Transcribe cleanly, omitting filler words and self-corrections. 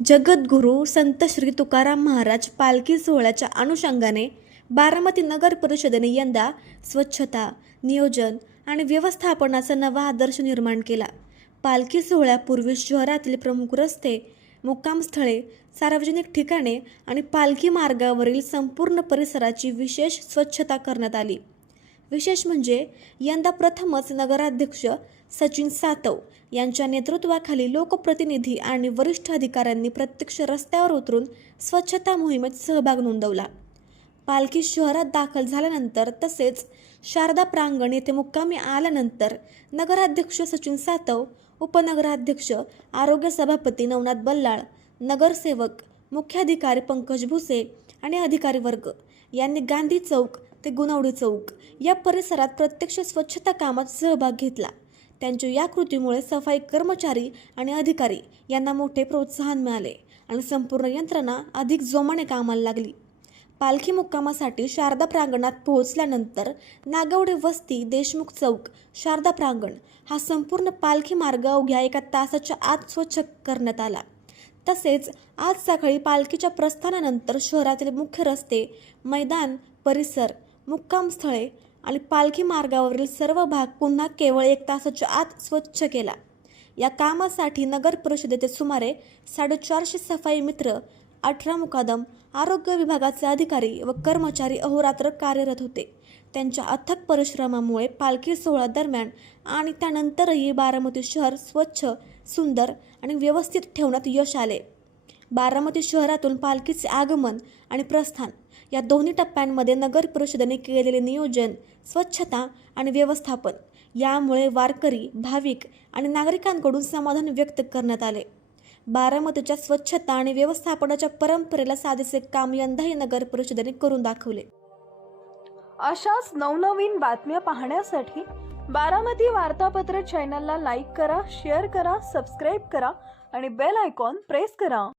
जगद्गुरू संत श्री तुकाराम महाराज पालखी सोहळ्याच्या अनुषंगाने बारामती नगर परिषदेने यंदा स्वच्छता, नियोजन आणि व्यवस्थापनाचा नवा आदर्श निर्माण केला. पालखी सोहळ्यापूर्वी शहरातील प्रमुख रस्ते, मुक्कामस्थळे, सार्वजनिक ठिकाणे आणि पालखी मार्गावरील संपूर्ण परिसराची विशेष स्वच्छता करण्यात आली. विशेष म्हणजे यंदा प्रथमच नगराध्यक्ष सचिन सातव यांच्या नेतृत्वाखाली लोकप्रतिनिधी आणि वरिष्ठ अधिकाऱ्यांनी प्रत्यक्ष रस्त्यावर उतरून स्वच्छता मोहिमेत सहभाग नोंदवला. पालखी शहरात दाखल झाल्यानंतर तसेच शारदा प्रांगण येथे मुक्कामी आल्यानंतर नगराध्यक्ष सचिन सातव, उपनगराध्यक्ष आरोग्य सभापती नवनाथ बल्लाळ, नगरसेवक, मुख्याधिकारी पंकज भुसे आणि अधिकारी वर्ग यांनी गांधी चौक ते गुणवडी चौक या परिसरात प्रत्यक्ष स्वच्छता कामात सहभाग घेतला. त्यांच्या या कृतीमुळे सफाई कर्मचारी आणि अधिकारी यांना मोठे प्रोत्साहन मिळाले आणि संपूर्ण यंत्रणा अधिक जोमाने कामाला लागली. पालखी मुक्कामासाठी शारदा प्रांगणात पोहोचल्यानंतर नागवडे वस्ती, देशमुख चौक, शारदा प्रांगण हा संपूर्ण पालखी मार्ग अवघ्या 1 तासाच्या आत स्वच्छ करण्यात आला. तसेच आज सकाळी पालखीच्या प्रस्थानानंतर शहरातील मुख्य रस्ते, मैदान परिसर, मुक्कामस्थळे आणि पालखी मार्गावरील सर्व भाग पुन्हा केवळ 1 तासाच्या आत स्वच्छ केला. या कामासाठी नगर परिषदेचे सुमारे 450 सफाई मित्र, 18 मुकादम, आरोग्य विभागाचे अधिकारी व कर्मचारी अहोरात्र कार्यरत होते. त्यांच्या अथक परिश्रमामुळे पालखी सोहळा दरम्यान आणि त्यानंतरही बारामती शहर स्वच्छ, सुंदर आणि व्यवस्थित ठेवण्यात यश आले. बारामती शहरातून पालखीचे आगमन आणि प्रस्थान या दोन्ही टप्प्यांमध्ये नगर परिषदेने केलेले नियोजन, स्वच्छता आणि व्यवस्थापन यामुळे वारकरी, भाविक आणि नागरिकांकडून समाधान व्यक्त करण्यात आले. बारामतीच्या स्वच्छता आणि व्यवस्थापनाच्या परंपरेला साजेसे काम यंदाही नगर परिषदेने करून दाखवले. अशाच नवनवीन बातम्या पाहण्यासाठी बारामती वार्तापत्र चॅनलला लाईक करा, शेअर करा, सबस्क्राईब करा आणि बेल आयकॉन प्रेस करा.